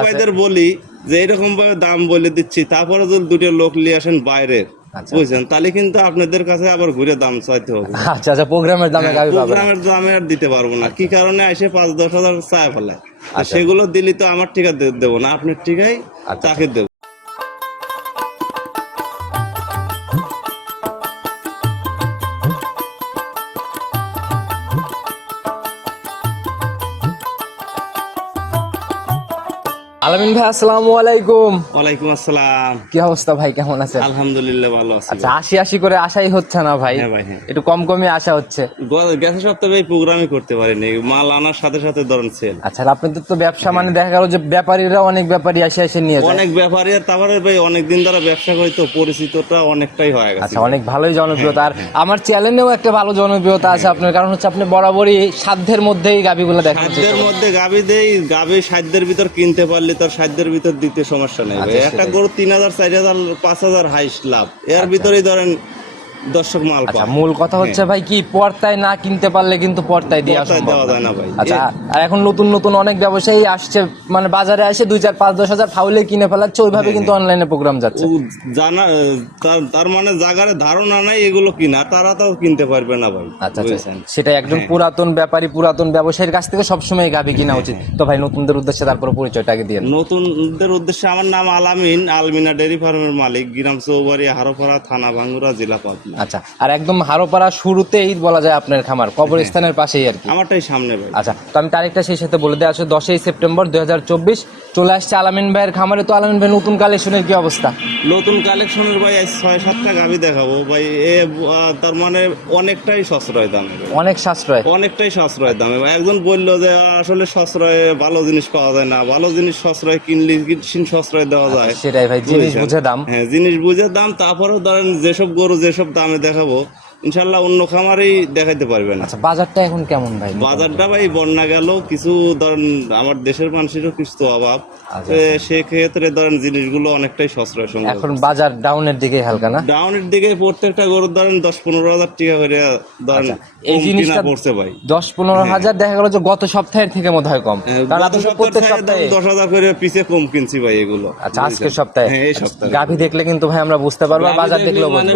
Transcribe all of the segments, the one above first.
ভাইদের বলি যে এরকম ভাবে দাম বলে দিচ্ছি তারপরে যদি দুটো লোক নিয়ে আসেন বাইরের আচ্ছা। বুঝছেন? তাহলে কিন্তু আপনাদের কাছে আবার ঘুরে দাম চাইতে হবে। আচ্ছা আচ্ছা প্রোগ্রামের দামে গাবি প্রোগ্রামের দামে আর দিতে পারব না। কি কারণে এসে পাঁচ দশ হাজার চায় ফেলে? আচ্ছা। সেগুলো দিলি তো আমার ঠিকা দেবো না আপনার ঠিকাই চাকরি তাকে দেবো। আলামিন ভাই আসসালামু আলাইকুম। ওয়ালাইকুম আসসালাম। কি অবস্থা ভাই কেমন আছেন? আলহামদুলিল্লাহ ভালো আছি আচ্ছা আশি আশি করে আশাই হচ্ছে না ভাই? হ্যাঁ হ্যাঁ। একটু কম কমই আশা হচ্ছে। গ- গেছে সপ্তাহে এই প্রোগ্রামই করতে পারিনি মাল আনার সাথে সাথে ধরেন সেল আচ্ছা আপনাদের তো ব্যবসা মানে দেখা গেল যে ব্যাপারীরা অনেক ব্যাপারী এসে এসে নিয়ে যায়। অনেক ব্যাপারী আর তারপরে ভাই অনেক দিন ধরে ব্যবসা করি তো পরিচিতটা অনেকটাই হয়ে গেছে। আচ্ছা অনেক ভালোই জনপ্রিয়তা। আর আমার চ্যানেলেও একটা ভালো জনপ্রিয়তা আছে আপনার কারণ হচ্ছে আপনি বরাবরই সাধ্যের মধ্যেই গাবিগুলো দেখান সাধ্যের মধ্যে গাবি দেই গাবি সাধ্যের ভিতর কিনতে পারলে তোর সাধ্যের ভিতর দিতে সমস্যা নেই আচ্ছা, একটা গরু তিন হাজার চার হাজার পাঁচ হাজার হাইস্ট লাভ। এর ভিতরেই ধরেন দর্শক মাল আচ্ছা মূল কথা হচ্ছে ভাই কি পর্তায় না কিনতে পারলে কিন্তু পর্তায় দেওয়া সম্ভব না। ভাই। আচ্ছা আর এখন নতুন নতুন অনেক ব্যবসায়ী আসছে মানে বাজারে আসে দুই চার পাঁচ দশ হাজার ফাউলে কিনে ফেলাচ্ছে ওইভাবে হ্যাঁ, কিন্তু অনলাইনে প্রোগ্রাম যাচ্ছে। জানা তার মানে জাগারে ধারণা নাই এগুলো কিনা তারা তো কিনতে পারবে না ভাই। আচ্ছা আচ্ছা সেটা একজন হ্যাঁ। পুরাতন ব্যাপারী পুরাতন ব্যবসায়ীর কাছ থেকে সবসময় গাবি কিনা উচিত। তো ভাই নতুনদের উদ্দেশ্যে তারপরে পরিচয়টা আগে দিয়ে নতুনদের উদ্দেশ্যে আমার নাম আলামিন আলমিনা ডেয়ারি ফার্মের মালিক গ্রাম চৌবাড়ি হারোপাড়া থানা ভাঙ্গুরা জেলা পাবনা। আচ্ছা আর একদম হারোপাড়া শুরুতেই বলা যায় আপনার খামার কবরস্থানের পাশেই আর কি। আমারটাই সামনে ভাই আচ্ছা তো আমি তারিখটা সেই সাথে বলে দেওয়া আছে দশই সেপ্টেম্বর দুই চলে আসছে আলামিন ভাইয়ের খামারে তো আলামিন ভাই নতুন কালেকশনের কি অবস্থা? নতুন কালেকশনের ভাই ছয় সাতটা গাভি দেখাবো। ভাই এ তার মানে অনেকটাই সাশ্রয় দামে অনেক সাশ্রয়? অনেকটাই সাশ্রয় দামে একজন বলল যে আসলে সাশ্রয়ে ভালো জিনিস পাওয়া যায় না। ভালো জিনিস সাশ্রয় কিনলে কিনলে সাশ্রয় দেওয়া যায়। সেটাই ভাই জিনিস বুঝে দাম। হ্যাঁ জিনিস বুঝে দাম তারপরেও ধরেন যেসব গরু যেসব দামে দেখাবো। ইনশাল্লাহ অন্য খামারেই দেখাইতে পারবে না আচ্ছা বাজারটা এখন কেমন ভাই? বাজারটা ভাই বন্যা গেল কিছু ধরেন আমার দেশের মানুষেরও কিছু অভাব। আচ্ছা, এ, সেক্ষেত্রে ধরেন জিনিসগুলো অনেকটাই সাশ্রয় সঙ্গে এখন বাজার ডাউনের দিকে হালকা না? ডাউনের দিকে প্রত্যেকটা গরুর ধরেন দশ পনেরো হাজার টাকা করে ধরেন আচ্ছা, এই জিনিসটা পড়ছে ভাই। দশ পনেরো হাজার দেখা গেল যে গত সপ্তাহের থেকে মনে হয় কম। হ্যাঁ, কারণ আপনি প্রত্যেক সপ্তাহে দশ হাজার করে পিছে কম কিনছি ভাই এগুলো। আচ্ছা আজকের সপ্তাহে হ্যাঁ এই সপ্তাহে। গাভী দেখলে কিন্তু ভাই আমরা বুঝতে পারব বাজার গাভী দেখলেও মানে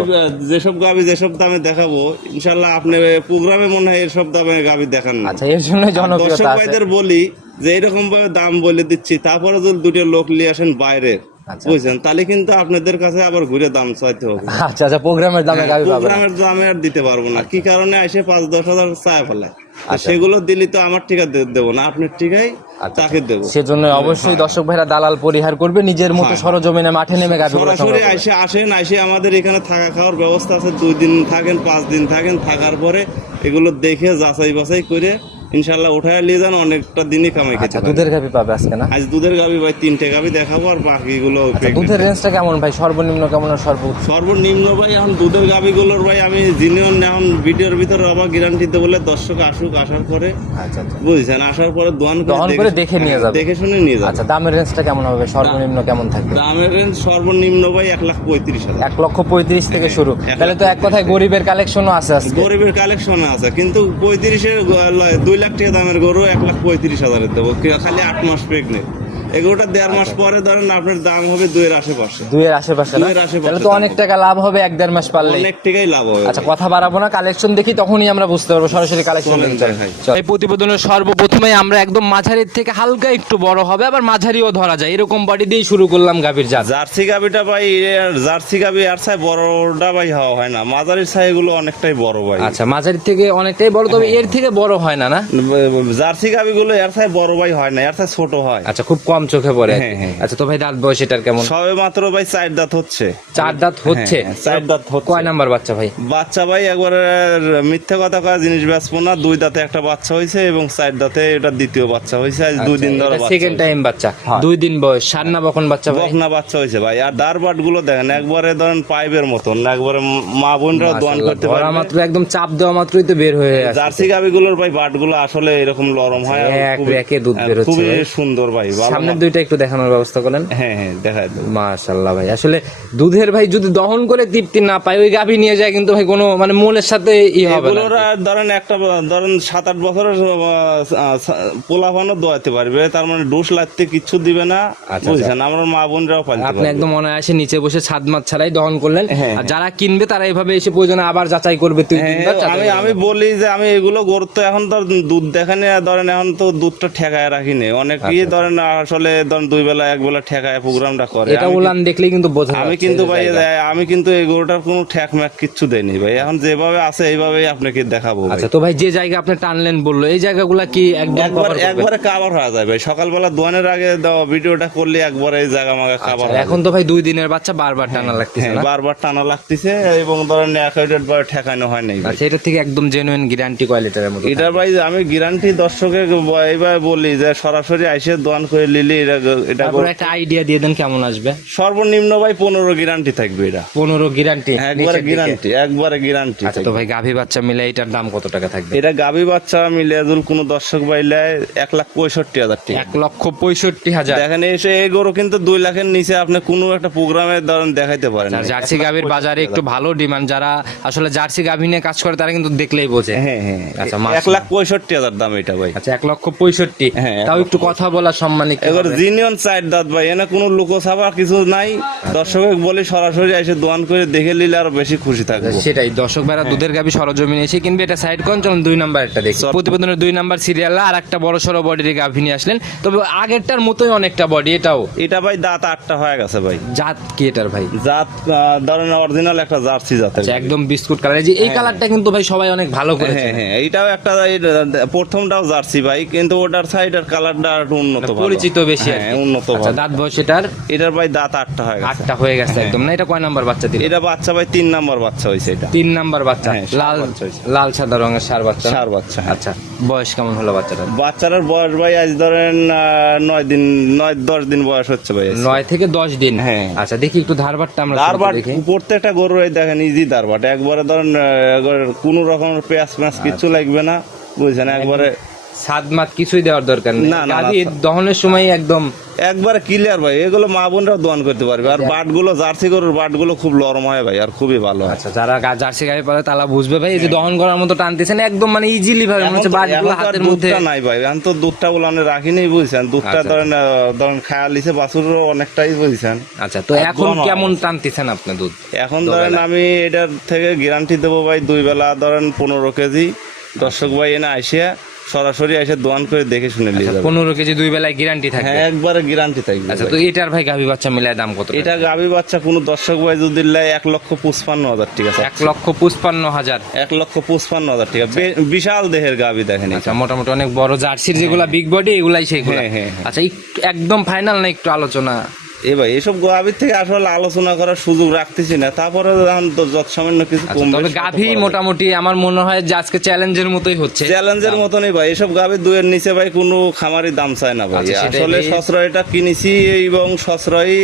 যেসব গাবি যেসব দামে দেখাবো। ইনশাল্লাহ আপনি প্রোগ্রামে মনে হয় এসব দামে গাভী দেখান না। আচ্ছা এর জন্য দর্শক জনপ্রিয়তা ভাইদের বলি যে এরকম ভাবে দাম বলে দিচ্ছি তারপরে যদি দুটো লোক নিয়ে আসেন বাইরে আচ্ছা। বুঝছেন? তাহলে কিন্তু আপনাদের কাছে আবার ঘুরে দাম চাইতে হবে। আচ্ছা আচ্ছা প্রোগ্রামের দামে গাভী প্রোগ্রামের দামে আর দিতে পারব না। কি কারণে এসে পাঁচ দশ হাজার চায় ফেলে আচ্ছা। সেগুলো দিলি তো আমার টিকা দেবো না আপনার টিকাই আচ্ছা। তাকে দেবো সেজন্য অবশ্যই দর্শক ভাইরা দালাল পরিহার করবে নিজের মতো হ্যাঁ। সরজমিনে মাঠে নেমে গেছে সরাসরি আসে আসেন আসে আমাদের এখানে থাকা খাওয়ার ব্যবস্থা আছে দুই দিন থাকেন পাঁচ দিন থাকেন থাকার পরে এগুলো দেখে যাচাই বাছাই করে ইনশাল্লাহ উঠায় নিয়ে যান অনেকটা দিনই কামাই খেতে আচ্ছা দুধের গাভী পাবে আজকে না? আজ দুধের গাবি ভাই তিনটে গাবি দেখাবো আর বাকিগুলো আচ্ছা, দুধের রেঞ্জটা কেমন ভাই? সর্বনিম্ন কেমন আর সর্ব সর্বনিম্ন ভাই এখন দুধের গাবিগুলোর ভাই আমি জিনিয়ন এখন ভিডিওর ভিতরে আবার বলে দর্শক আসুক আসার পরে আচ্ছা বুঝছেন আসার পরে দোয়ান করে দেখে নিয়ে যাবে। দেখে শুনে নিয়ে যাবে। আচ্ছা দামের রেঞ্জটা কেমন হবে সর্বনিম্ন কেমন থাকবে? দামের রেঞ্জ সর্বনিম্ন ভাই এক লাখ পঁয়ত্রিশ হাজার। এক লক্ষ পঁয়ত্রিশ থেকে শুরু। তাহলে তো এক কথায় গরিবের কালেকশনও আছে গরিবের কালেকশন আছে কিন্তু পঁয়ত্রিশের দুই লাখ টাকা দামের গরু এক লাখ পঁয়ত্রিশ হাজারের দেবো। খালি আট মাস প্রেগনেন্ট এগুলোটা দেড় মাস আচ্ছা। পরে ধরেন আপনার দাম হবে দুইয়ের আশেপাশে। দুইয়ের আশেপাশে দুইয়ের আশেপাশে তাহলে তো অনেক টাকা লাভ হবে এক দেড় মাস পারলে অনেক টাকাই লাভ হবে। আচ্ছা কথা বাড়াবো না কালেকশন দেখি তখনই আমরা বুঝতে পারব সরাসরি কালেকশন এই প্রতিবেদনের সর্বপ্রথমে আমরা একদম মাঝারির থেকে হালকা একটু বড় হবে আবার মাঝারিও ধরা যায়। এরকম বাড়ি দিয়ে শুরু করলাম গাভীর জাত। জার্সি গাবিটা ভাই জার্সি গাবি আর ছাই বড়টা ভাই হওয়া হয় না। মাঝারির ছাই এগুলো অনেকটাই বড় ভাই। আচ্ছা মাঝারি থেকে অনেকটাই বড় তবে এর থেকে বড় হয় না না? জার্সি গাবিগুলো এর ছাই বড় ভাই হয় না এর ছাই ছোট হয়। আচ্ছা খুব কম চোখে পড়ে। হ্যাঁ, হ্যাঁ। আচ্ছা তো ভাই দাঁত বয়স এটার কেমন? সবে মাত্র ভাই চার দাঁত হচ্ছে। চার দাঁত হচ্ছে? হ্যাঁ, চার দাঁত হচ্ছে। কয় নাম্বার বাচ্চা ভাই? বাচ্চা ভাই একবারে মিথ্যে কথা কয়া জিনিস বেচবো না। দুই দাঁতে একটা বাচ্চা হয়েছে এবং চার দাঁতে এটা দ্বিতীয় বাচ্চা হয়েছে। আজ দুই দিন ধরে সেকেন্ড টাইম বাচ্চা। দুই দিন বয়স। সান্না বখন বাচ্চা ভাই? বকনা বাচ্চা হয়েছে ভাই। আর দার বাটগুলো দেখেন একবারে ধরেন পাইপের মতন একবারে মা বোনরাও দোয়ান করতে পারে মাত্র একদম চাপ দেওয়া মাত্রই তো বের হয়ে আসে জার্সি গাবি গুলোর ভাই বাটগুলো আসলে এরকম নরম হয় আর এক খুবই- দুধ হ্যাঁ, বেরোচ্ছে খুবই সুন্দর ভাই ভালো সামনে সামনের দুইটা একটু দেখানোর ব্যবস্থা করেন। হ্যাঁ হ্যাঁ দেবো মাশাল্লাহ ভাই আসলে দুধের ভাই যদি দহন করে তৃপ্তি না পায় ওই গাভী নিয়ে যায় কিন্তু ভাই কোনো মানে মূলের সাথে ই হবে না। ধরেন একটা ধরেন সাত আট বছরের পোলাপানও দোয়াতে পারবে তার মানে ডোস লাগতে কিচ্ছু দিবে না আচ্ছা, বুঝছেন? আমরা মা বোনরাও পালতে আপনি একদম অনায়াসে নিচে বসে ছাদ মাছ ছাড়াই দহন করলেন। হ্যাঁ, আর যারা কিনবে তারা এভাবে এসে প্রয়োজনে আবার যাচাই করবে তুই হ্যাঁ, আমি আমি বলি যে আমি এগুলো গরু তো এখন তো দুধ দেখানি ধরেন এখন তো দুধটা ঠেকায় রাখিনি অনেকেই আচ্ছা, ধরেন আসলে ধরেন দুই বেলা এক বেলা ঠেকায় প্রোগ্রামটা করে। এটা উলান দেখলেই কিন্তু বোঝা আমি কিন্তু ভাই আমি কিন্তু এই গরুটার কোনো ঠ্যাক ম্যাক কিচ্ছু দেয়নি ভাই। এখন যেভাবে আছে এইভাবেই আপনাকে দেখাবো আচ্ছা তো ভাই যে জায়গা আপনি টানলেন বলল এই জায়গাগুলা কি একবার? একবারে কাবার হয়ে যায় ভাই। সকালবেলা দোয়ানের আগে দাও ভিডিওটা করলে একবারে এই জায়গা মাগা আচ্ছা, এখন তো ভাই দুই দিনের বাচ্চা বারবার টানা লাগতেছে হ্যাঁ না? বারবার টানা লাগতেছে এবং ধরেন অ্যাকাউন্টেড বা ঠেকানো হয় নাই। আচ্ছা এটা থেকে একদম জেনুইন গ্যারান্টি কোয়ালিটির মতো এটা ভাই আমি গ্যারান্টি দর্শকের এইভাবে বলি যে সরাসরি আইসে দোয়ান করে নিলে এটা এটা তারপর একটা আইডিয়া দিয়ে দেন কেমন আসবে? সর্বনিম্ন ভাই পনেরো গ্যারান্টি থাকবে এটা। পনেরো গ্যারান্টি একবারে গ্যারান্টি একবারে গ্যারান্টি আচ্ছা তো ভাই গাভী বাচ্চা মিলে এটার দাম কত টাকা থাকবে? এটা গাবি বাচ্চা কোন দর্শক বাইলে এক লাখ পঁয়ষট্টি হাজার টাকা। এক লক্ষ পঁয়ষট্টি হাজার। দেখেন এসে এই গরু কিন্তু দুই লাখের নিচে আপনি কোনো একটা প্রোগ্রামে ধরেন দেখাইতে পারেন জার্সি গাভীর বাজারে একটু ভালো ডিমান্ড যারা আসলে জার্সি গাভী নিয়ে কাজ করে তারা কিন্তু দেখলেই বোঝে। হ্যাঁ হ্যাঁ আচ্ছা, এক লাখ পঁয়ষট্টি হাজার দাম এটা ভাই। আচ্ছা এক লক্ষ পঁয়ষট্টি। হ্যাঁ, তাও একটু কথা বলা সম্মানিত। হবে। জিনিয়ন সাইড দাঁত ভাই এনে কোনো লোকো ছাপা কিছু নাই। দর্শক বলে সরাসরি এসে দোয়ান করে দেখে নিলে আরও বেশি খুশি থাকব। সেটাই। দর্শক ভাইরা দুধের গাভী সরজমিনে এসে কিনবে এটা সাইড কোন? চলুন দুই নাম্বার একটা দেখি। প্রতিবেদনের দুই নাম্বার সিরিয়াল আর একটা বড় সড়ো বডির গাভী নিয়ে আসলেন। তবে আগেরটার মতোই অনেকটা বডি এটাও? এটা ভাই দাঁত আটটা হয়ে গেছে ভাই। জাত কি এটার ভাই? জাত ধরেন অরিজিনাল একটা জার্সি জাতের আচ্ছা একদম বিস্কুট কালার যে এই কালারটা কিন্তু ভাই সবাই অনেক ভালো করেছে। হ্যাঁ হ্যাঁ। এইটাও একটা প্রথমটাও জার্সি ভাই কিন্তু ওটার সাইডের কালারটা একটু উন্নত পরিচিত বেশি হ্যাঁ উন্নত আচ্ছা দাঁত বয়স এটার? এটার ভাই দাঁত আটটা হয়ে গেছে। আটটা হয়ে গেছে একদম। না এটা কয় নাম্বার বাচ্চা দিল? এটা বাচ্চা ভাই তিন নাম্বার বাচ্চা হয়েছে এটা। তিন নাম্বার বাচ্চা। হ্যাঁ, লাল। লাল সাদা রঙের সার বাচ্চা? সার বাচ্চা হ্যাঁ। আচ্ছা বয়স কেমন হলো বাচ্চাটা বাচ্চাটার বয়স ভাই আজ ধরেন নয় দিন নয় দশ দিন বয়স হচ্ছে ভাই নয় থেকে দশ দিন? হ্যাঁ। আচ্ছা দেখি একটু ধারবারটা আমরা দারবাট শুরুতে দেখি। প্রত্যেকটা এই দেখেন ইজি দারবাট একবারে ধরেন কোনো রকমের পেঁয়াজ পেঁয়াজ কিচ্ছু লাগবে না বুঝছেন? একবারে মাত কিছুই দেওয়ার দরকার নেই। না, দহনের সময় একদম একবারে ক্লিয়ার ভাই এগুলো মা বোনরাও দোয়ান করতে পারবে। আর বাটগুলো জার্সি গরুর বাটগুলো খুব নরম হয় ভাই আর খুবই ভালো আচ্ছা যারা জার্সি গাভী পালে তারা বুঝবে ভাই এই যে দহন করার মতো টানতেছেন একদম মানে ইজিলি ভাবে মনে হচ্ছে বাটগুলো হাতের মধ্যে দুধটা নাই ভাই এখন তো দুধটা উলানে রাখিনি বুঝছেন দুধটা আচ্ছা। ধরেন ধরেন খায়া লিছে বাছুরও অনেকটাই বুঝছেন। আচ্ছা তো এখন কেমন টানতেছেন আপনি দুধ এখন ধরেন আমি এটার থেকে গ্যারান্টি দেবো ভাই দুই বেলা ধরেন পনেরো কেজি। দর্শক ভাই এনে আসিয়া সরাসরি এসে দোয়ান করে দেখে শুনে নিয়ে যাবে। পনেরো কেজি দুই বেলায় গ্যারান্টি থাকে হ্যাঁ একবারে গ্যারান্টি থাকবে আচ্ছা। তো এটার ভাই গাভী বাচ্চা মিলায় দাম কত এটা গাভী বাচ্চা কোনো দর্শক ভাই যদি নেয় এক লক্ষ পঁচপান্ন হাজার ঠিক আছে? এক লক্ষ পঁচপান্ন হাজার। এক লক্ষ পঁচপান্ন হাজার টাকা বে- বিশাল দেহের গাভী দেখেন আচ্ছা মোটামুটি অনেক বড় জার্সির যেগুলা বিগ বডি এগুলাই হ্যাঁ, হ্যাঁ, হ্যাঁ। আচ্ছা একদম ফাইনাল না একটু আলোচনা? এ ভাই এসব গাভীর থেকে আসলে আলোচনা করার সুযোগ রাখতেছি না। তারপরে যত সামান্য কিছু আচ্ছা কম তবে গাভী মোটামুটি আমার মনে হয় যে আজকে চ্যালেঞ্জের মতোই হচ্ছে। চ্যালেঞ্জের মতনই ভাই এসব গাভী দুয়ের নিচে ভাই কোনো খামারি দাম চায় না ভাই। আচ্ছা, আসলে। সশ্রয়টা কিনেছি এবং সশ্রয়ই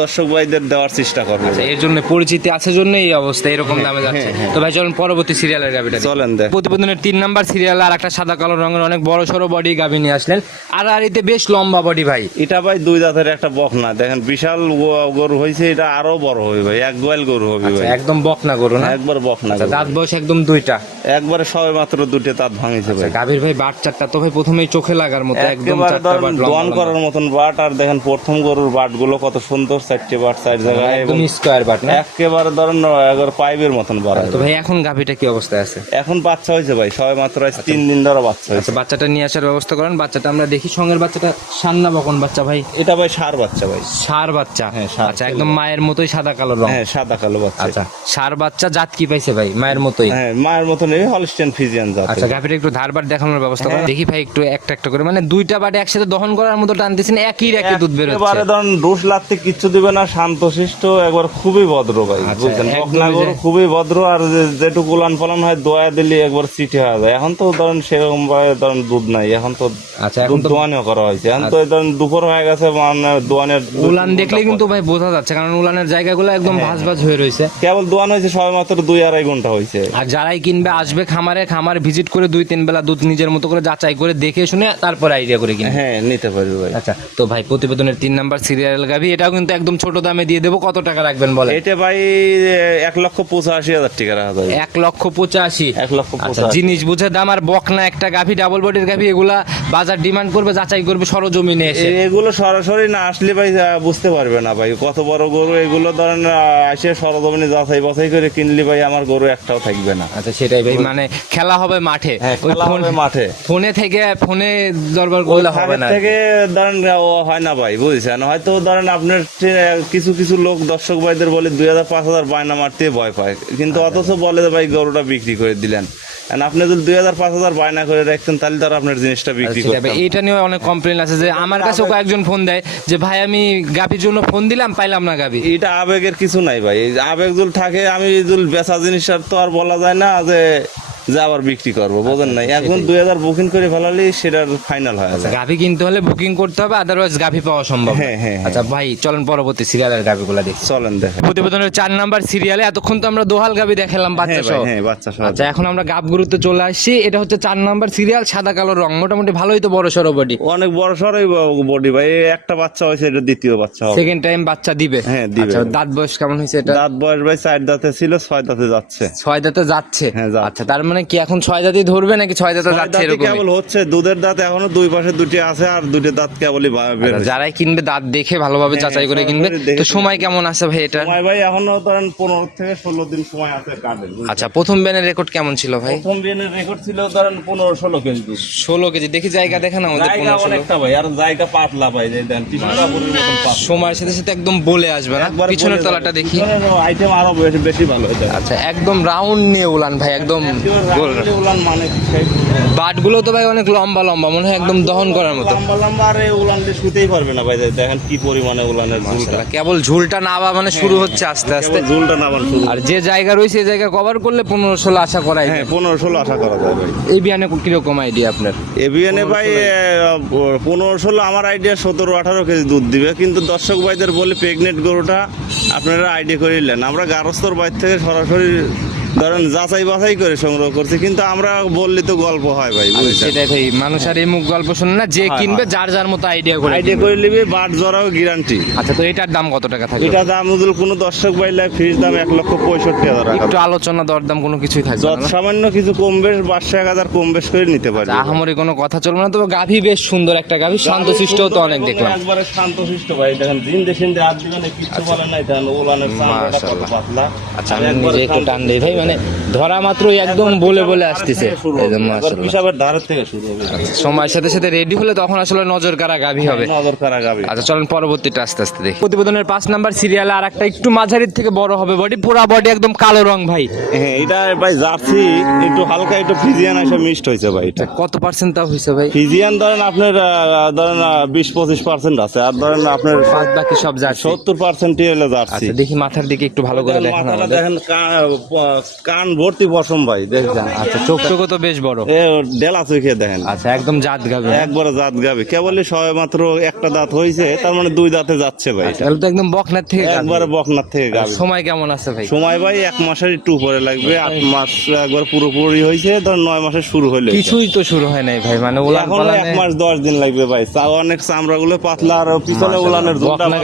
দর্শক ভাইদের দেওয়ার চেষ্টা করব। আচ্ছা এর জন্য পরিচিতি আছে জন্য এই অবস্থা এরকম দামে যাচ্ছে। তো ভাই চলুন পরবর্তী সিরিয়ালের গাভিটা। চলেন দেখ। প্রতিবেদনের তিন নাম্বার সিরিয়াল আর একটা সাদা কালো রঙের অনেক বড় সড়ো বডি গাভী নিয়ে আসলেন। আর আর এতে বেশ লম্বা বডি ভাই। এটা ভাই দুই দাঁতের একটা বকনা দেখেন বিশাল গরু হয়েছে এটা আরও বড় হবে ভাই এক গোয়াল গরু হবে আচ্ছা, ভাই। একদম বকনা গরু না? একবার বকনা আচ্ছা। দাঁত বয়স একদম দুইটা? একবারে সবে মাত্র দুইটা দাঁত ভাঙিছে ভাই। গাভীর ভাই বাট চারটা তো ভাই প্রথমেই চোখে লাগার মতো একদম চারটা বাট করার মতন বাট আর দেখেন প্রথম গরুর বাটগুলো কত সুন্দর চারটে বাট চার জায়গায় একদম স্কোয়ার বাট না? একেবারে ধরেন একবার পাইপের মতন বাড়ায় তো ভাই এখন গাভীটা কি অবস্থায় আছে? এখন বাচ্চা হয়েছে ভাই সবে মাত্র আজ তিন দিন ধরে বাচ্চা হয়েছে। আচ্ছা বাচ্চাটা নিয়ে আসার ব্যবস্থা করেন বাচ্চাটা আমরা দেখি সঙ্গের বাচ্চাটা সান্না বকন বাচ্চা ভাই। এটা ভাই সার বাচ্চা ভাই। সার বাচ্চা। হ্যাঁ, আচ্ছা একদম মায়ের মতোই সাদা কালো রং। হ্যাঁ সাদা কালো বাচ্চা। আচ্ছা সার বাচ্চা জাত কি পাইছে ভাই? মায়ের মতোই। হ্যাঁ মায়ের মতন এই হলস্টেন ফিজিয়ান জাত আচ্ছা গাভীর একটু ধারবার দেখানোর ব্যবস্থা করেন দেখি ভাই একটু একটা একটা করে। মানে দুইটা বাটে একসাথে দহন করার মতো টানতেছেন একই রেখে দুধ বের হচ্ছে। এবারে ধরেন দোষ লাগতে কিচ্ছু দিবে না শান্তশিষ্ট একবার খুবই ভদ্র ভাই আচ্ছা, বুঝছেন? একদমই বকনা যে- গরু খুবই ভদ্র আর যেটুকু উলান পালন হয় দোয়া দিলে একবার সিটি হয়ে যায়। এখন তো ধরেন সেরকম ভাবে ধরেন দুধ নাই এখন তো আচ্ছা এখন দোয়ানিও করা হয়েছে। এখন তো ধরেন দুপুর হয়ে গেছে মানে দোয়ানের উলান দেখলে কিন্তু ভাই বোঝা যাচ্ছে কারণ উলানের জায়গাগুলো একদম হ্যাঁ, ভাঁজ ভাঁজ হয়ে রয়েছে। কেবল দোয়ান হয়েছে সবে মাত্র দুই আড়াই ঘণ্টা হয়েছে। আর যারাই কিনবে আসবে খামারে খামার ভিজিট করে দুই তিন বেলা দুধ নিজের মতো করে যাচাই করে দেখে শুনে তারপর আইডিয়া করে কিনবে। হ্যাঁ নিতে পারবে ভাই। আচ্ছা তো ভাই প্রতিবেদনের তিন নাম্বার সিরিয়াল গাভি এটাও কিন্তু একদম ছোট দামে দিয়ে দেবো। কত টাকা রাখবেন বলে এটা ভাই এক লক্ষ পঁচাশি হাজার টাকা রাখা যাবে। এক লক্ষ পঁচাশি। এক লক্ষ আচ্ছা জিনিস বুঝে দাম আর বকনা একটা গাভি ডাবল বডির গাভি এগুলা বাজার ডিমান্ড করবে যাচাই করবে সরজমিনে এসে। এগুলো সরাসরি না আসলে ভাই বুঝতে পারবে না ভাই। কত বড় গরু এগুলো ধরেন এসে সরজমিনে যাচাই বাছাই করে কিনলে ভাই আমার গরু একটাও থাকবে না। আচ্ছা সেটাই ভাই মানে খেলা হবে মাঠে। হ্যাঁ খেলা হবে মাঠে। ফোনে থেকে ফোনে দরবার করলে হবে না। থেকে ধরেন হয় না ভাই বুঝছেন? হয়তো ধরেন আপনার কিছু কিছু লোক দর্শক ভাইদের বলে দুই হাজার পাঁচ হাজার বায়না মারতে ভয় পায়। কিন্তু আচ্ছা। অথচ বলে যে ভাই গরুটা বিক্রি করে দিলেন। আপনি যদি দুই হাজার পাঁচ হাজার বায়না করে রাখতেন তাহলে তো আপনার জিনিসটা বিক্রি সেটাই এটা নিয়ে অনেক কমপ্লেন আছে যে আমার কাছেও কয়েকজন ফোন দেয় যে ভাই আমি গাভির জন্য ফোন দিলাম পাইলাম না গাভি। এটা আবেগের কিছু নাই ভাই। আবেগ জুল থাকে আমি জুল বেচা জিনিসটা আর তো আর বলা যায় না যে যে আবার বিক্রি করব বোঝেন নাই? এখন দুই হাজার বুকিং করে ফেলালে সেটার ফাইনাল হয়ে গাভি কিনতে হলে বুকিং করতে হবে আদারওয়াইজ গাভি পাওয়া সম্ভব হ্যাঁ, হ্যাঁ, হ্যাঁ। আচ্ছা ভাই চলেন পরবর্তী সিরিয়ালের গাভিগুলো দেখি। চলেন দেখেন। প্রতিবেদনের চার নাম্বার সিরিয়ালে এতক্ষণ তো আমরা দোহাল গাভি দেখালাম বাচ্চা হ্যাঁ সহ। হ্যাঁ বাচ্চা সহ। আচ্ছা এখন আমরা গাব গুরুত্বে চলে আসছি। এটা হচ্ছে চার নাম্বার সিরিয়াল সাদা কালো রং। মোটামুটি ভালোই তো বড় সড়ো বডি অনেক বড় সড়ই বডি ভাই। একটা বাচ্চা হয়েছে এটা দ্বিতীয় বাচ্চা হবে। সেকেন্ড টাইম বাচ্চা দিবে। হ্যাঁ, দিবে। আচ্ছা দাঁত বয়স কেমন হয়েছে এটা? দাঁত বয়স ভাই চার দাঁতে ছিল ছয় দাঁতে যাচ্ছে। ছয় দাঁতে যাচ্ছে। হ্যাঁ। আচ্ছা তার মানে কি এখন ছয় দাঁতই ধরবে নাকি ছয় দাঁত যাচ্ছে এরকম কেবল হচ্ছে দুধের দাঁত এখনও দুই পাশে দুটি আছে আর দুটি দাঁত কেবলই বা- যারাই কিনবে দাঁত দেখে ভালোভাবে হ্যাঁ, যাচাই করে কিনবে। তো সময় কেমন আছে ভাই এটা? সময় ভাই এখনও ধরেন পনেরো থেকে ষোলো দিন সময় আছে কার্ডের আচ্ছা প্রথম ব্যানের রেকর্ড কেমন ছিল ভাই? প্রথম দিনের রেকর্ড ছিল ধরেন পনেরো ষোলো কেজি দুধ। ষোলো কেজি দেখি জায়গা দেখেন আমাদের জায়গা পনেরো ষোলো। অনেকটা ভাই আর জায়গা পাতলা ভাই যে দেন সময়ের সাথে সাথে একদম বলে আসবে না? একবার পিছনের তলাটা দেখি। আইটেম আরও বেশি বেশি ভালো হয়ে যাবে। আচ্ছা একদম রাউন্ড নিয়ে উলান ভাই একদম গোল উলান মানে বাটগুলো তো ভাই অনেক লম্বা লম্বা মনে হয় একদম দহন করার মতো। লম্বা লম্বা আর উলান দিয়ে শুতেই পারবে না ভাই দেখেন কি পরিমাণে উলানের ঝুলটা। কেবল ঝুলটা নাবা মানে শুরু হচ্ছে আস্তে আস্তে। ঝুলটা নামান শুরু আর যে জায়গা রয়েছে এই জায়গা কভার করলে পনেরো ষোলো আশা করাই হ্যাঁ পনেরো ষোলো আশা করা যায় ভাই। এই বিয়ানে কীরকম আইডিয়া আপনার? এবিএনে ভাই পনেরো ষোলো আমার আইডিয়া সতেরো আঠারো কেজি দুধ দিবে কিন্তু দর্শক ভাইদের বলে প্রেগনেন্ট গরুটা আপনারা আইডিয়া করে নিলেন। আমরা গারস্থর বাইর থেকে সরাসরি ধরেন যাচাই বাছাই করে সংগ্রহ করছে কিন্তু আমরা বললে তো গল্প হয় ভাই সেটাই ভাই মানুষ আর এই মুখ গল্প শুনে না যে কিনবে যার যার মতো আইডিয়া করে আইডিয়া করে নিবি বাট জরাও গ্যারান্টি আচ্ছা তো এটার দাম কত টাকা থাকবে? এটা দাম উদুল কোনো দর্শক ভাইলে ফিস দাম এক লক্ষ পঁয়ষট্টি হাজার টাকা। একটু আলোচনা দরদাম কোনো কিছুই থাকবে যত না? সামান্য কিছু কম বেশ বাদশো এক হাজার কম বেশ করে নিতে পারি আহামরি কোনো কথা চলবে না তবে গাভী বেশ সুন্দর একটা গাভী শান্তশিষ্টও তো অনেক দেখলাম। একবারে শান্তশিষ্ট ভাই দেখেন দিন দেখিন যে আজ দিনে কিচ্ছু বলে নাই দেখেন ওলানের চামড়াটা কত পাতলা। আচ্ছা আমি নিজে একটু টান দিই। ভাই মানে ধরা মাত্রই একদম বলে বলে আসতেছে। থেকে শুরু হবে সময়ের সাথে সাথে রেডি হলে তখন আসলে নজর কারা গাভী হবে? নজর কারা গাবে আচ্ছা চলেন পরবর্তীটা আস্তে আস্তে দেখি। প্রতিবেদনের পাঁচ নাম্বার সিরিয়ালে আর একটা একটু মাঝারির থেকে বড় হবে বডি পুরা বডি একদম কালো রং ভাই। হ্যাঁ এটা ভাই জার্সি একটু হালকা একটু ফিজিয়ান এসে মিক্সড হয়েছে ভাই এটা। কত পার্সেন্ট তাও হয়েছে ভাই? ফিজিয়ান ধরেন আপনার ধরেন বিশ পঁচিশ পার্সেন্ট আছে আর ধরেন আপনার বাদ বাকি সব যাচ্ছে সত্তর পার্সেন্ট এলে জার্সি। আচ্ছা দেখি মাথার দিকে একটু ভালো করে দেখেন দেখেন কান ভর্তি পশম ভাই দেখছেন? আচ্ছা চোখ তো বেশ বড়। এ ডেলা চোখে দেখেন। আচ্ছা একদম জাত গাবে একবারে দাঁত গাবে কেবলই সবে মাত্র একটা দাঁত হয়েছে তার মানে দুই দাঁতে যাচ্ছে ভাই। তাহলে তো একদম বকনার থেকে গাভী। একবারে বকনার থেকে গাবে সময় কেমন আছে ভাই? সময় ভাই এক মাসের একটু উপরে লাগবে আট মাস একবার পুরোপুরি হয়েছে ধর নয় মাসে শুরু হইলে কিছুই তো শুরু হয় নাই ভাই মানে উলান এখন এক মাস দশ দিন লাগবে ভাই। চা অনেক চামড়া গুলো পাতলা আর পিছনে উলানের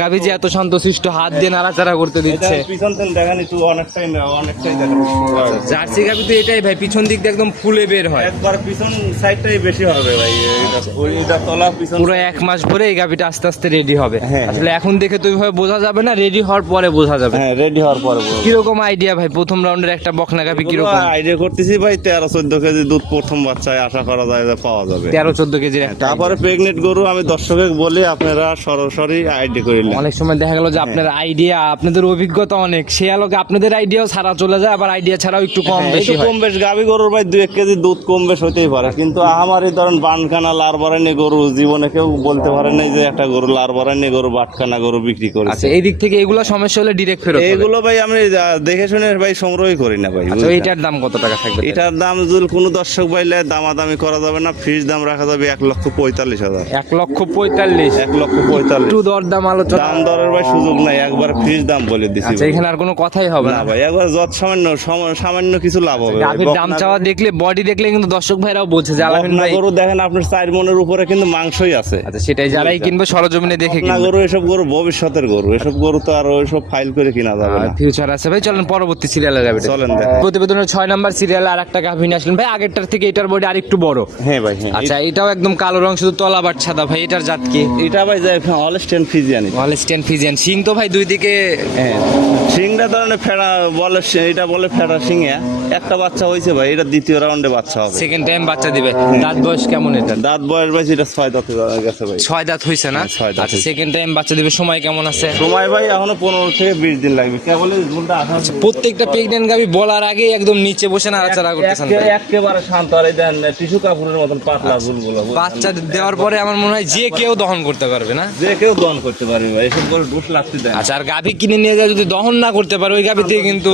গাভী যে এত শান্তশিষ্ট হাত দিয়ে নাড়াচাড়া করতে দিচ্ছে। পিছন থেকে দেখেন একটু অনেকটাই অনেকটাই দেখেন। জার্সি গাভী তো এটাই ভাই পিছন দিক দিয়ে একদম ফুলে বের হয়। একবার পিছন সাইডটাই বেশি হবে ভাই এটা তলা পিছন পুরো এক মাস পরে এই গাভীটা আস্তে আস্তে রেডি হবে। হ্যাঁ। আসলে এখন দেখে তো ওইভাবে বোঝা যাবে না রেডি হওয়ার পরে বোঝা যাবে। হ্যাঁ রেডি হওয়ার পরে কীরকম আইডিয়া ভাই প্রথম রাউন্ডের একটা বকনা গাভী কীরকম? আইডিয়া করতেছি ভাই তেরো চোদ্দ কেজি দুধ প্রথম বাচ্চায় আশা করা যায় যে পাওয়া যাবে। তেরো চোদ্দ কেজির একটা তারপরে প্রেগনেন্ট গরু আমি দর্শকে বলি আপনারা সরাসরি আইডি করে অনেক সময় দেখা গেল যে আপনার আইডিয়া আপনাদের অভিজ্ঞতা অনেক সে আলোকে আপনাদের আইডিয়াও সারা চলে যায় আবার আইডিয়া আইডিয়া ছাড়াও একটু কম হ্যাঁ, বেশি হয়। কম বেশ গাভী গরুর ভাই দুই এক কেজি দুধ কম বেশ হতেই পারে। কিন্তু আমার এই ধরেন বানখানা লার বারানি গরু জীবনে কেউ বলতে পারে নাই যে একটা গরু লার বারানি গরু বাটখানা গরু বিক্রি করেছে। আচ্ছা এই দিক থেকে এগুলো সমস্যা হলে ডিরেক্ট ফেরত হবে। এইগুলো ভাই আমি দেখে শুনে ভাই সংগ্রহই করি না ভাই আচ্ছা? এইটার দাম কত টাকা থাকবে? এটার দাম যদি কোনো দর্শক পাইলে দামাদামি করা যাবে না ফ্রিজ দাম রাখা যাবে এক লক্ষ পঁয়তাল্লিশ হাজার। এক লক্ষ পঁয়তাল্লিশ। এক লক্ষ পঁয়তাল্লিশ। একটু দরদাম আলোচনা। দাম দরের ভাই সুযোগ নাই একবার ফ্রিজ দাম বলে দিছি আচ্ছা এখানে আর কোনো কথাই হবে না না। ভাই একবার যত সামান্য সম- সামান্য কিছু লাভ হবে। ভাই। গাভীর দাম চাওয়া দেখলে বডি দেখলে কিন্তু দর্শক ভাইরাও বলছে যে আলামিন ভাই গরু দেখেন আপনার চার মনের উপরে কিন্তু মাংসই আছে। আচ্ছা সেটাই যারাই কিনবে সরজমিনে দেখে কিনবে। গরু এসব গরু ভবিষ্যতের গরু এসব গরু তো আর ওইসব ফাইল করে কিনা যাবে না। ফিউচার আছে। ভাই চলেন পরবর্তী সিরিয়ালে যাবে চলেন প্রতিবেদনের ছয় নাম্বার সিরিয়ালে আর একটা গাভী নিয়ে আসলেন। ভাই আগেরটার থেকে এটার বডি আর একটু বড়। হ্যাঁ ভাই হ্যাঁ। আচ্ছা এটাও একদম কালো রং শুধু তলা বাট সাদা। ভাই এটার জাত কি? এটা ভাই যাই অলস্টেন ফিজিয়ানি হলস্টেন ফিজিয়ান সিং তো ভাই দুই দিকে হ্যাঁ। সিংটা ধরনের ফেড়া বলে এটা বলে ফেড়া সিংয়া একটা বাচ্চা হয়েছে ভাই এটা দ্বিতীয় রাউন্ডে বাচ্চা হবে। সেকেন্ড টাইম বাচ্চা দিবে। দাঁত বয়স কেমন এটা? দাঁত বয়স ভাই এটা ছয় দাঁতে গেছে ভাই। ছয় দাঁত হয়েছে না? হ্যাঁ, আচ্ছা সেকেন্ড টাইম বাচ্চা দিবে সময় কেমন আছে? সময় ভাই এখনও পনেরো থেকে বিশ দিন লাগবে। কেবল আসা প্রত্যেকটা প্রেগনেন্ট গাভী বলার আগে একদম নিচে বসে নাড়াচাড়া করতেছেন। একেবারে শান্ত আর এই দেন টিস্যু কাপড়ের মতন পাতলা ভুলগুলো বাচ্চা দেওয়ার পরে আমার মনে হয় যে কেউ দহন করতে পারবে না? যে কেউ দন করতে পারবে ভাই এসব করে ডুস লাগতে দেয় আচ্ছা আর গাভী কিনে নিয়ে যায় যদি দহন না করতে পারে ওই গাভী থেকে কিন্তু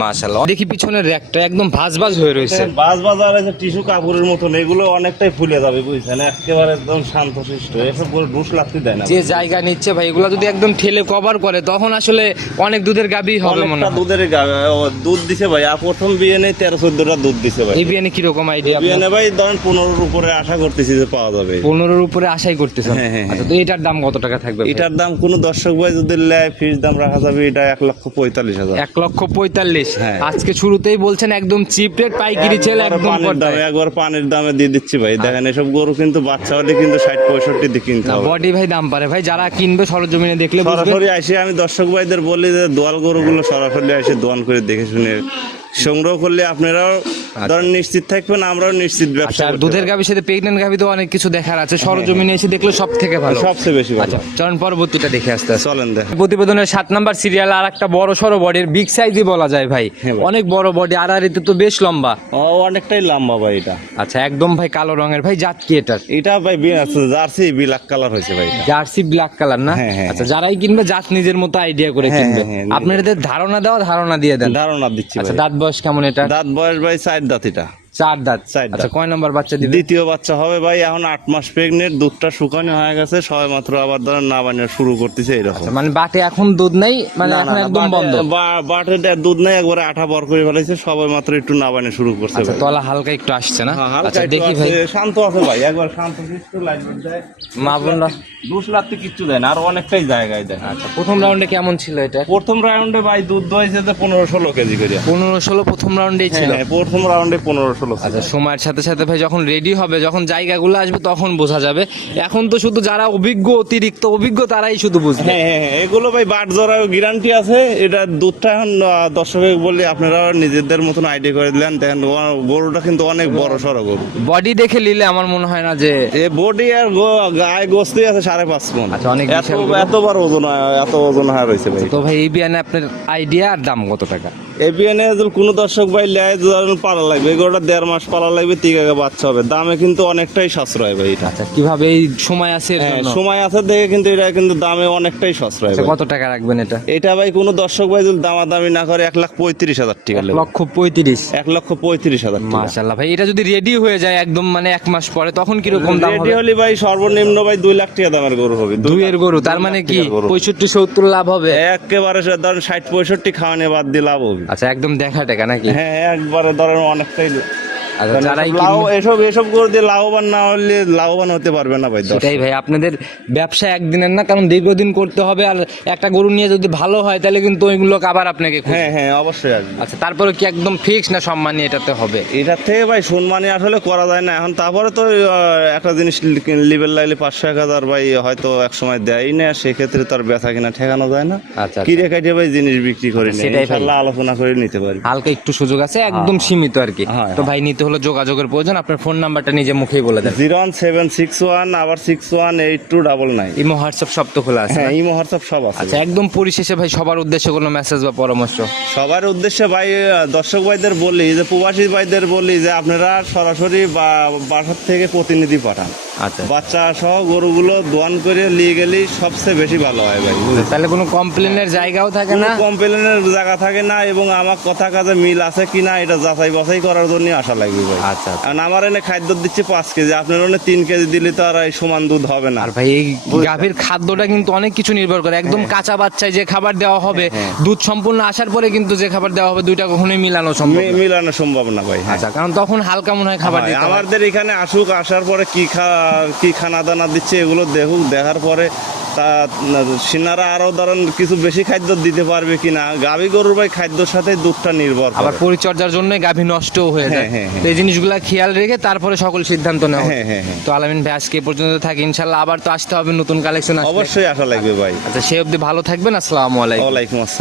মাশাআল্লাহ। দেখি পিছনের র‍্যাকটা একদম ভাজ হয়ে রয়েছে। ভাজ ভাজ আর এই টিস্যু কাপড়ের মতন এগুলো অনেকটাই ফুলে যাবে বুঝছেন? একেবারে একদম শান্তশিষ্ট এসব করে ডুস লাগতে দেয় না। যে জায়গা নিচ্ছে ভাই এগুলো যদি একদম ঠেলে কভার করে তখন আসলে অনেক দুধের গাবি হবে মনে হয়। দুধের দুধ দিছে ভাই। আর প্রথম বিএনএ 13 14টা দুধ দিছে ভাই। এই বিএনএ কি রকম আইডিয়া বিএনএ ভাই ধরেন 15 এর উপরে আশা করতেছি যে পাওয়া যাবে। 15 এর উপরে আশাই করতেছেন? হ্যাঁ, হ্যাঁ, হ্যাঁ। আচ্ছা তো এটার দাম কত টাকা থাকবে এটার দাম কোন দর্শক ভাই যদি লেয় ফিক্স দাম রাখা যাবে এটা 1 লক্ষ 45 হাজার। 1 লক্ষ 45 হ্যাঁ। আজকে শুরুতেই বলছেন একদম চিপ রেট পাইকারি ছেল একদম একবার পানির দামে দিয়ে দিচ্ছি ভাই। দেখেন এসব গরু কিন্তু বাচ্চা হলে কিন্তু ষাট পঁয়ষট্টি দিয়ে কিনতে বডি ভাই দাম পারে। ভাই যারা কিনবে সরজমিনে দেখলে সরাসরি আসে আমি দর্শক ভাইদের বলি যে দোয়াল গরুগুলো সরাসরি আসে দোয়াল করে দেখে শুনে সংগ্রহ করলে আপনারাও ধরেন নিশ্চিত থাকবেন আমরাও নিশ্চিত আচ্ছা ব্যবসা আর দুধের। গাভীর সাথে প্রেগনেন্ট গাভী তো অনেক কিছু দেখার আছে সরজমিনে এসে দেখলে সব থেকে ভালো। সবচেয়ে বেশি ভালো। আচ্ছা চলুন পরবর্তীটা দেখে আসতে চলেন দেখ প্রতিবেদনের সাত নাম্বার সিরিয়াল আর একটা বড় সড়ো বডির বিগ সাইজই বলা যায় ভাই। হ্যাঁ অনেক বড় বডি আর আর তো বেশ লম্বা। ও অনেকটাই লম্বা ভাই এটা। আচ্ছা একদম ভাই কালো রঙের। ভাই জাত কি এটার? এটা ভাই জার্সি ব্ল্যাক কালার হয়েছে ভাই জার্সি ব্ল্যাক কালার না? হ্যাঁ, হ্যাঁ, আচ্ছা যারাই কিনবে জাত নিজের মতো আইডিয়া করে হ্যাঁ, কিনবে। হ্যাঁ, হ্যাঁ, আপনাদের ধারণা দেওয়া ধারণা দিয়ে দেন। ধারণা দিচ্ছি আচ্ছা দাঁত বয়স কেমন এটা? দাঁত বয়স ভাই চার দাঁত এটা। চার দাঁত। আচ্ছা কয় নম্বর বাচ্চা দিবে? দ্বিতীয় বাচ্চা হবে ভাই এখন আট মাস প্রেগনেন্ট দুধটা শুকানো হয়ে গেছে সবাই মাত্র আবার ধরেন না বানিয়ে শুরু করতেছে এরকম আচ্ছা, মানে বাটে এখন দুধ নেই মানে এখন একদম বন্ধ? বাটে দুধ নেই একবারে আঠা বর করে ফেলাইছে সবাই মাত্র একটু না বানিয়ে শুরু করছে আচ্ছা তলা হালকা একটু আসছে না? হ্যাঁ, আচ্ছা দেখি ভাই। শান্ত আছে ভাই একবার শান্ত দেয়। মা বোনরা? দুশ লাগতে কিচ্ছু দেয় না আর অনেকটাই জায়গায় দেয়। আচ্ছা প্রথম রাউন্ডে কেমন ছিল এটা? প্রথম রাউন্ডে ভাই দুধ দইছে পনেরো ষোলো কেজি করে পনেরো ষোলো প্রথম রাউন্ডেই ছিল? হ্যাঁ, প্রথম রাউন্ডে পনেরো ষোলো আচ্ছা সময়ের সাথে সাথে ভাই যখন রেডি হবে যখন জায়গাগুলো আসবে তখন বোঝা যাবে। এখন তো শুধু যারা অভিজ্ঞ অতিরিক্ত অভিজ্ঞ তারাই শুধু বুঝবে। হ্যাঁ হ্যাঁ হ্যাঁ, এগুলো ভাই বাট জরার গ্যারান্টি আছে। এটা দুধটা এখন আহ, দর্শকের বললে আপনারা নিজেদের মতন আইডিয়া করে দিলেন। দেখেন গরুটা কিন্তু অনেক বড় সড়ো গরু বডি দেখে নিলে আমার মনে হয় না যে এ বডি আর গায়ে গোস্তি আছে সাড়ে পাঁচ মন আচ্ছা, অনেক এত বড় ওজন এত ওজন হয় রয়েছে ভাই। তো ভাই এই বিয়ানে আপনার আইডিয়া আর দাম কত টাকা? এবিএনে যদি কোনো দর্শক ভাই লেয় ধরুন পালা লাগবে এগুলোটা দেড় মাস পালা লাগবে তিগাকে বাচ্চা হবে। দামে কিন্তু অনেকটাই সাশ্রয় ভাই এটা। আচ্ছা কীভাবে এই সময় আছে হ্যাঁ সময় আছে দেখে কিন্তু এটা কিন্তু দামে অনেকটাই সাশ্রয় আচ্ছা ভাই। কত টাকা রাখবেন এটা? এটা ভাই কোনো দর্শক ভাই যদি দামাদামি না করে এক লাখ পঁয়ত্রিশ হাজার টাকা। লক্ষ পঁয়ত্রিশ? এক লক্ষ পঁয়ত্রিশ হাজার মাশাল্লাহ ভাই এটা যদি রেডি হয়ে যায় একদম মানে এক মাস পরে তখন কীরকম দাম রেডি হলে ভাই সর্বনিম্ন ভাই দুই লাখ টাকা দামের গরু হবে। দুই লাখ- গরু তার মানে কি? পঁয়ষট্টি সত্তর লাভ হবে? একেবারে ধরেন ষাট পঁয়ষট্টি খাওয়ানে বাদ দিয়ে লাভ হবে। আচ্ছা একদম দেখা টেকা নাকি? হ্যাঁ একবারে ধরেন অনেকটাই আচ্ছা এসব এসব এসব দিয়ে লাভবান না হলে লাভবান হতে পারবে না ভাই সেটাই ভাই আপনাদের ব্যবসা একদিনের না কারণ দীর্ঘদিন করতে হবে আর একটা গরু নিয়ে যদি ভালো হয় তাহলে কিন্তু ওইগুলো আবার আপনাকে হ্যাঁ হ্যাঁ অবশ্যই আসবে। আচ্ছা তারপরে কি একদম ফিক্স না সম্মানী এটাতে হবে? থেকে ভাই সম্মানী আসলে করা যায় না। এখন তারপরে তো একটা জিনিস লিবেল লাইলে পাঁচশো এক হাজার ভাই হয়তো এক সময় দেয়ই না সেক্ষেত্রে তার ব্যথা কিনা ঠেকানো যায় না। আচ্ছা কিরে কাটিয়ে ভাই জিনিস বিক্রি করি আলোচনা করে নিতে পারি। হালকা একটু সুযোগ আছে একদম সীমিত আর কি। হ্যাঁ, তো হ্যাঁ। ভাই নিতে হলে যোগাযোগের প্রয়োজন আপনার ফোন নাম্বারটা নিজে মুখেই বলে দেন। Zero one seven six one আবার six one eight two double nine. Imo WhatsApp সব তো খোলা আছে হ্যাঁ? ইমো হোয়াটসঅ্যাপ সব আছে। আচ্ছা একদম পরিশেষে ভাই সবার উদ্দেশ্যে কোনো মেসেজ বা পরামর্শ? সবার উদ্দেশ্যে ভাই দর্শক ভাইদের বলি যে প্রবাসী ভাইদের বলি যে আপনারা সরাসরি বা বাসার থেকে প্রতিনিধি পাঠান। বাচ্চা সহ গরুগুলো দোয়ান করে নিয়ে গেলেই সবচেয়ে বেশি ভালো হয় ভাই তাহলে কোনো কমপ্লেনের জায়গাও থাকে না? কমপ্লেনের জায়গা থাকে না এবং আমার কথা কাজে মিল আছে কিনা এটা যাচাই বাছাই করার জন্য আশা লাগবে ভাই। আচ্ছা আচ্ছা। কারণ আমার এনে খাদ্য দিচ্ছে পাঁচ কেজি আপনার ওনে তিন কেজি দিলে তো আর এই সমান দুধ হবে না। আর ভাই এই গাভীর খাদ্যটা কিন্তু অনেক কিছু নির্ভর করে। একদম কাঁচা বাচ্চায় যে খাবার দেওয়া হবে হ্যাঁ। দুধ সম্পূর্ণ আসার পরে কিন্তু যে খাবার দেওয়া হবে দুইটা কখনোই মিলানো সম্ভব মিলানো সম্ভব না ভাই হ্যাঁ। আচ্ছা কারণ তখন হালকা মনে হয় খাবার হয়, দিতে আমাদের এখানে আসুক আসার পরে কি খা কি খানা দানা দিচ্ছে এগুলো দেখুক দেখার পরে তা সিনারা আরও ধরেন কিছু বেশি খাদ্য দিতে পারবে কিনা গাভী গরুর ভাই খাদ্যর সাথে দুধটা নির্ভর আবার পরিচর্যার জন্য গাভী নষ্টও হয়ে যায়। হ্যাঁ, হ্যাঁ, হ্যাঁ। তো এই জিনিসগুলো খেয়াল রেখে তারপরে সকল সিদ্ধান্ত নেওয়া হ্যাঁ, হ্যাঁ, হ্যাঁ। তো আলামিন ভাই আজকে পর্যন্ত থাকি। ইনশাল্লাহ আবার তো আসতে হবে নতুন কালেকশন অবশ্যই আশা লাগবে ভাই। আচ্ছা সে অবধি ভালো থাকবেন। আসসালামু আলাইকুম। ওয়ালাইকুম আসসালাম।